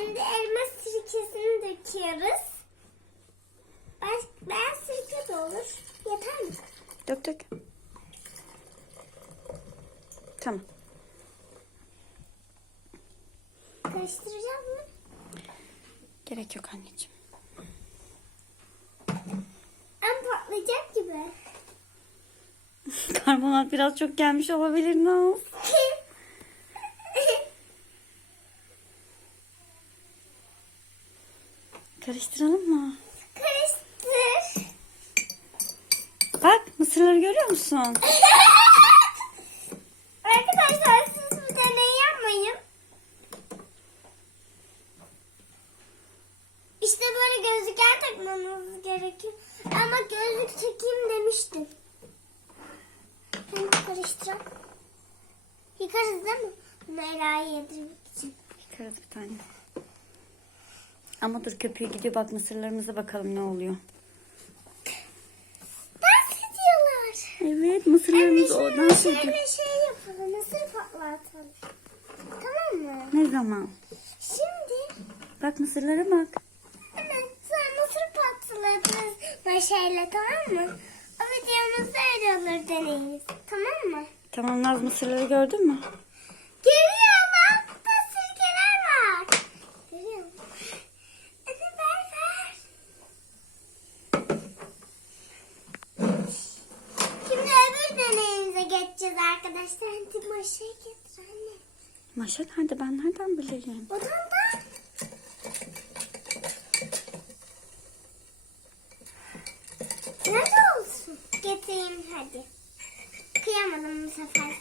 Şimdi elma sirkesini döküyoruz. Ben, ben sirke de olur. Yeter mi? Dök dök. Tamam. Karıştıracağım mı? Gerek yok anneciğim. En patlayacak gibi. Karbonat biraz çok gelmiş olabilir Naz. Karıştıralım mı? Karıştır. Bak mısırları görüyor musun? Arkadaşlar siz bu deneyi yapmayın. İşte böyle gözlükler takmanız gerekiyor. Ama gözlük çekeyim demiştim. Hem karıştıralım. Yıkarız değil mi? Ela'ya yedirmek için. Yıkarız bir tane. Ama dur köpüğü gidiyor bak mısırlarımıza bakalım ne oluyor. Dans ediyorlar. Evet Anne mısırlarımız şöyle, oradan ediyor. şöyle şey yapalım. Mısır patlatalım. Tamam mı? Ne zaman? Şimdi Bak mısırlara bak. hemen sonra mısır patlatırız başarıyla tamam mı? O videomuzda öyle olur deneyimiz. Tamam mı? Tamam Naz mısırları gördün mü? Arkadaşlar. Hadi maşayı getir anne. Maşa nerede ben nereden bileyim? Odanda. Nerede olsun? Getireyim hadi. Kıyamadım bu sefer.